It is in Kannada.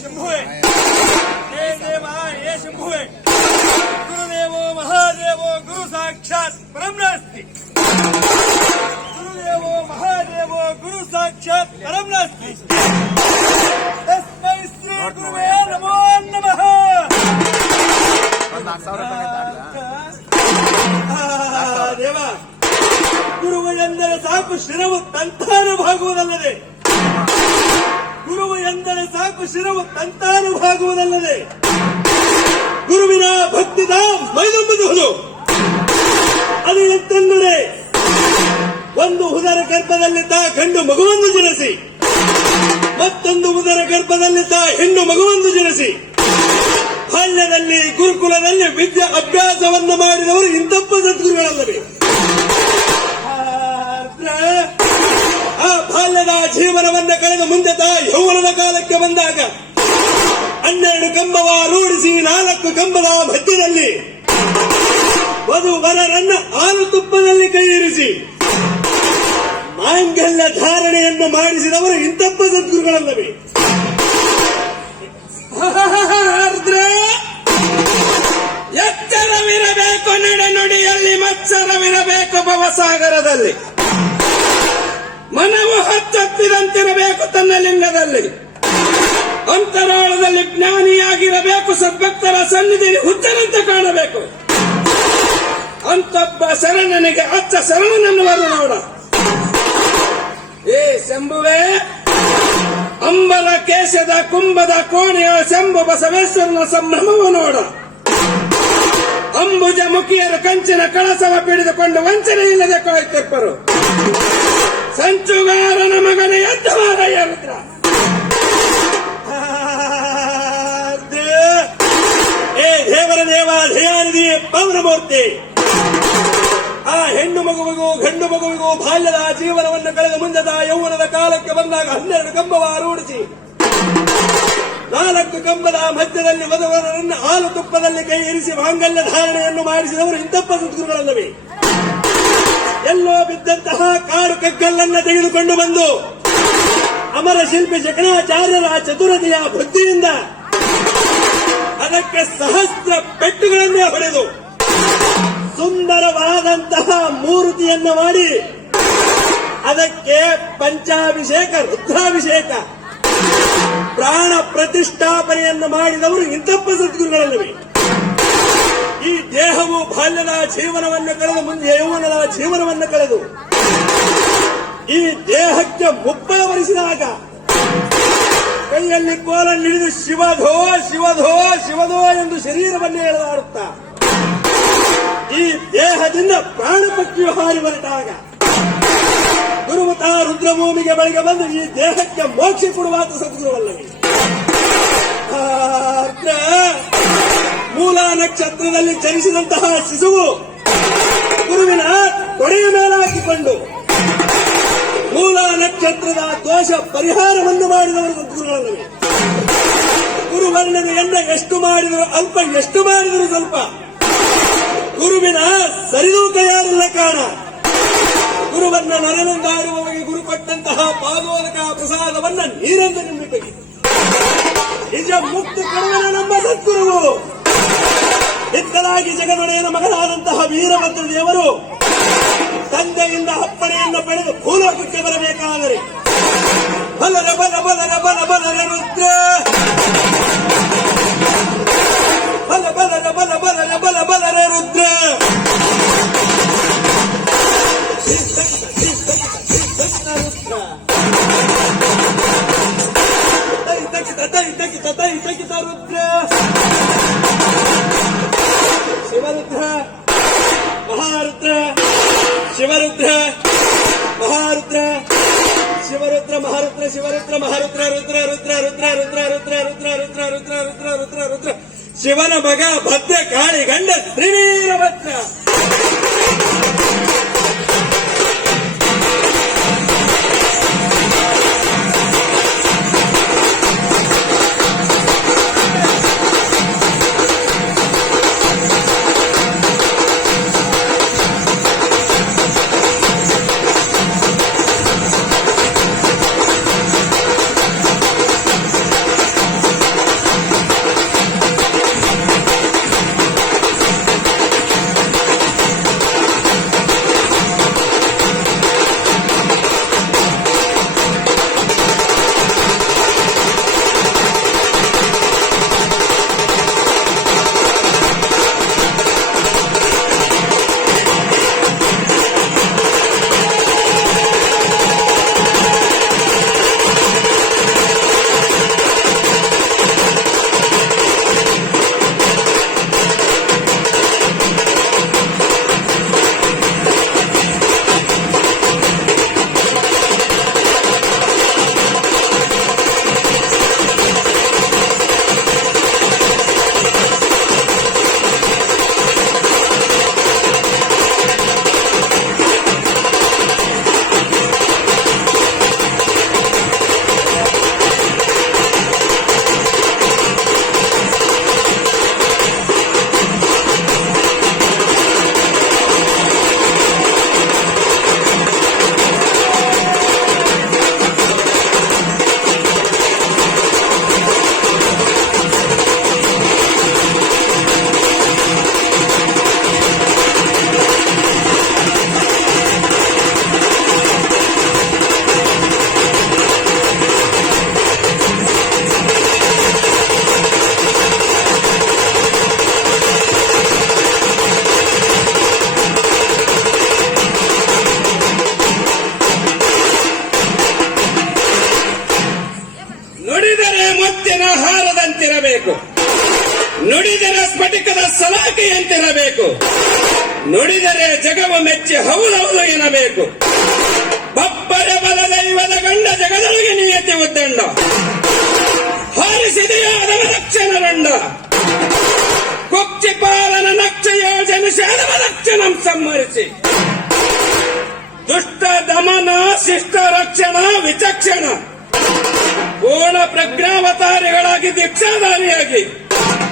ಶಂಭುವೆ ಹೇ ದೇವ ಹೇ ಶಂಭುವೆ ಗುರುದೇವೋ ಮಹಾದೇವೋ ಗುರು ಸಾಕ್ಷಾತ್ ಪರಮ್ನಾಸ್ತಿ ಗುರುದೇವೋ ಮಹಾದೇವೋ ಗುರು ಸಾಕ್ಷಾತ್ ಪರಮ್ನಾಸ್ತಿ ತಸ್ಮೈ ಶ್ರೀ ಗುರುವೇ ನಮೋ ನಮಃ. ದೇವ ಗುರುವು ಎಂದರೆ ಸಾಕು ಶಿರವು ತಂತಾನುಭಾಗುವುದಲ್ಲದೆ ಗುರುವು ಎಂದರೆ ಸಾಕು ಶಿರವು ತಂತಾನುಭಾಗುವುದಲ್ಲದೆ ಗುರುವಿನ ಭಕ್ತಿದ ಮೈದುಂಬುವುದು. ಅದು ಎಂತೆಂದರೆ ಒಂದು ಉದರ ಗರ್ಭದಲ್ಲಿದ್ದ ಗಂಡು ಮಗುವನ್ನು ಜನಿಸಿ ಮತ್ತೊಂದು ಉದರ ಗರ್ಭದಲ್ಲಿದ್ದ ಹೆಣ್ಣು ಮಗುವನ್ನು ಜನಿಸಿ ಬಾಲ್ಯದಲ್ಲಿ ಗುರುಕುಲದಲ್ಲಿ ವಿದ್ಯಾ ಅಭ್ಯಾಸವನ್ನು ಮಾಡಿದವರು ಇಂತಪ್ಪ ಸದ್ಗುರುಗಳಲ್ಲವೇ. ಆ ಬಾಲ್ಯದ ಜೀವನವನ್ನ ಕಳೆದ ಮುಂದೆ ಯೌವನದ ಕಾಲಕ್ಕೆ ಬಂದಾಗ 12 ಕಂಬವ ರೂಢಿಸಿ 4 ಕಂಬದ ಮಧ್ಯದಲ್ಲಿ ವಧು ವರರನ್ನ ಹಾಲು ತುಪ್ಪದಲ್ಲಿ ಕೈ ಇರಿಸಿ ಮಾಂಗಲ್ಯ ಧಾರಣೆಯನ್ನು ಮಾಡಿಸಿದವರು ಇಂತಪ್ಪ ಸದ್ಗುರುಗಳಲ್ಲವೇ. ಎಚ್ಚರವಿರಬೇಕು ನಡೆನುಡಿಯಲ್ಲಿ, ಮತ್ಸರವಿರಬೇಕು ಭವಸಾಗರದಲ್ಲಿ, ಮನವು ಹಚ್ಚತ್ತಿದಂತಿರಬೇಕು ತನ್ನ ಲಿಂಗದಲ್ಲಿ, ಅಂತರಾಳದಲ್ಲಿ ಜ್ಞಾನಿಯಾಗಿರಬೇಕು, ಸದ್ಭಕ್ತರ ಸನ್ನಿಧಿಯಲ್ಲಿ ಹುಚ್ಚರಂತೆ ಕಾಣಬೇಕು. ಅಂತೊಬ್ಬ ಶರಣನಿಗೆ ಅಚ್ಚ ಶರಣನನ್ನುವರು ನೋಡ. ಏ ಶಂಭುವೆ, ಅಂಬಲ ಕೇಶದ ಕುಂಭದ ಕೋಣೆಯ ಶಂಭು ಬಸವೇಶ್ವರನ ಸಂಭ್ರಮವ ನೋಡ. ಅಂಬುಜ ಮುಖಿಯರು ಕಂಚಿನ ಕಳಸವ piಡಿದುಕೊಂಡು ವಂಚನೆ ಇಲ್ಲದೆ ಕಾಯ್ತಿರ್ಪರು. ಸಂಚುಗಾರನ ಮಗನೇ ಎದ್ದವಾರಯ್ಯ ರುದ್ರ. ಏ ದೇವರ ದೇವ ಧಯಾನಿಧಿ ಪೌರಮೂರ್ತಿ, ಆ ಹೆಣ್ಣು ಮಗುವಿಗೂ ಗಂಡು ಮಗುವಿಗೂ ಬಾಲ್ಯದ ಜೀವನವನ್ನು ಕಳೆದ ಮುಂದದ ಯೌವನದ ಕಾಲಕ್ಕೆ ಬಂದಾಗ 12 ಕಂಬವ ರೂಢಿಸಿ 4 ಕಂಬದ ಮಧ್ಯದಲ್ಲಿ ವಧುವರರನ್ನು ಹಾಲು ತುಪ್ಪದಲ್ಲಿ ಕೈ ಇರಿಸಿ ಮಾಂಗಲ್ಯ ಧಾರಣೆಯನ್ನು ಮಾಡಿಸಿದವರು ಇಂತಪ್ಪ ಸದ್ಗುರುಗಳಲ್ಲವೇ. ಎಲ್ಲೋ ಬಿದ್ದಂತಹ ಕಾಡು ಕಗ್ಗಲ್ಲನ್ನ ತೆಗೆದುಕೊಂಡು ಬಂದು ಅಮರ ಶಿಲ್ಪಿ ಜಕಣಾಚಾರ್ಯರ ಚತುರತೆಯ ಬುದ್ಧಿಯಿಂದ ಅದಕ್ಕೆ ಸಹಸ್ರ ಪೆಟ್ಟುಗಳನ್ನೇ ಹೊಡೆದು ಸುಂದರವಾದಂತಹ ಮೂರ್ತಿಯನ್ನು ಮಾಡಿ ಅದಕ್ಕೆ ಪಂಚಾಭಿಷೇಕ, ರುದ್ರಾಭಿಷೇಕ, ಪ್ರಾಣ ಪ್ರತಿಷ್ಠಾಪನೆಯನ್ನು ಮಾಡಿದವರು ಇಂತಪ್ಪ ಸದ್ಗುರುಗಳಲ್ಲವೇ. ಈ ದೇಹವು ಬಾಲ್ಯದ ಜೀವನವನ್ನು ಕಳೆದು ಮುಂದೆ ಯೌವನದ ಜೀವನವನ್ನು ಕಳೆದು ಈ ದೇಹಕ್ಕೆ ಮುಪ್ಪವರಿಸಿದಾಗ ಕೈಯಲ್ಲಿ ಕೋಲನ್ನು ಹಿಡಿದು ಶಿವಧೋ ಶಿವಧೋ ಶಿವಧೋ ಎಂದು ಶರೀರವನ್ನೇ ಎಳೆದಾಡುತ್ತಾ ಈ ದೇಹದಿಂದ ಪ್ರಾಣ ಪಕ್ಷಿಯು ಹಾರಿ ಹೊರಟಾಗ ಗುರುಮತ ರುದ್ರಭೂಮಿಗೆ ಬಳಿಗೆ ಬಂದು ಈ ದೇಹಕ್ಕೆ ಮೋಕ್ಷ ಕೊಡುವಾತ ಸದ್ಗುರುವಲ್ಲವೇ. ಮೂಲ ನಕ್ಷತ್ರದಲ್ಲಿ ಜನಿಸಿದಂತಹ ಶಿಶುವು ಗುರುವಿನ ತೊಡೆಯ ಮೇಲೆ ಹಾಕಿಕೊಂಡು ಮೂಲ ನಕ್ಷತ್ರದ ದೋಷ ಪರಿಹಾರವನ್ನು ಮಾಡಿದವರು ಸದ್ಗುರುಗಳಲ್ಲವೇ. ಗುರುವರ್ಣದ ಎಣ್ಣ ಎಷ್ಟು ಮಾಡಿದರು ಅಲ್ಪ, ಎಷ್ಟು ಮಾಡಿದರು ಸ್ವಲ್ಪ. ಗುರುವಿನ ಸರಿದೂಕ ಯಾರಿಲ್ಲ ಕಾಣ. ಗುರುವನ್ನ ನರನಂದಾಡುವವರಿಗೆ ಗುರು ಕೊಟ್ಟಂತಹ ಪಾದೋದಕ ಪ್ರಸಾದವನ್ನ ನೀರೆಂದು ನಂಬಿಕೆ ನಿಜ ಮುಕ್ತಿ ಕೊಡುವನ ನಮ್ಮ ಸದ್ಗುರುವು. ಇತ್ತಲಾಗಿ ಜಗದೊಡೆಯನ ಮಗನಾದಂತಹ ವೀರಭದ್ರ ದೇವರು ತಂದೆಯಿಂದ ಅಪ್ಪಣೆಯನ್ನು ಪಡೆದು ಭೂಲೋಕಕ್ಕೆ ಬರಬೇಕಾದರೆ ಬಲರ ಬಲ ಬಲರ ಬಲ ಬಲರ ರುದ್ರ, ಬಲ ಬಲರ ಬಲ ಬಲರ ಬಲ ಬಲರ ರುದ್ರ. ರುದ್ರ ಶಿವರುದ್ರ ಮಹಾರುದ್ರ, ಶಿವರುದ್ರ ಮಹಾರುದ್ರ, ಶಿವರುದ್ರ ಮಹಾರುದ್ರ, ಶಿವರುದ್ರ ಮಹಾರುದ್ರ, ರುದ್ರ ರುದ್ರ ರುದ್ರ ರುದ್ರ ರುದ್ರ ರುದ್ರ ರುದ್ರ ರುದ್ರ ರುದ್ರ ರುದ್ರ ರುದ್ರ ಶಿವನ ಮಗ ಭದ್ರ ಕಾಳಿ ಗಂಡ ಶ್ರೀವೀರಭದ್ರ. ಮುತ್ತಿನ ಹಾರದಂತಿರಬೇಕು. ನುಡಿದರೆ ಸ್ಫಟಿಕದ ಸಲಾಕೆಯಂತಿರಬೇಕು. ನುಡಿದರೆ ಜಗವು ಮೆಚ್ಚಿ ಹೌದೌದು ಎನ್ನಬೇಕು. ಬಪ್ಪರ ಬಲ ದೈವದ ಗಂಡ ಜಗದೊಳಗೆ ನಿಯತಿ ಉದ್ದಂಡ. ಹಾರಿಸಿದೆಯಾದ ರಕ್ಷಣ ರಂಡ. ಕೊಚ್ಚಿ ಪಾಲನ ನಕ್ಷ ಯೋಜನೆ ಶಾಲವ ಲಕ್ಷಣಂ ಸಂಹರಿಸಿ. ದುಷ್ಟ ದಮನ ಶಿಷ್ಟ ರಕ್ಷಣ ವಿಚಕ್ಷಣ ಪೂರ್ಣ ಪ್ರಜ್ಞಾವತಾರಿಗಳಾಗಿ ದೀಕ್ಷಾಧಾರಿಯಾಗಿ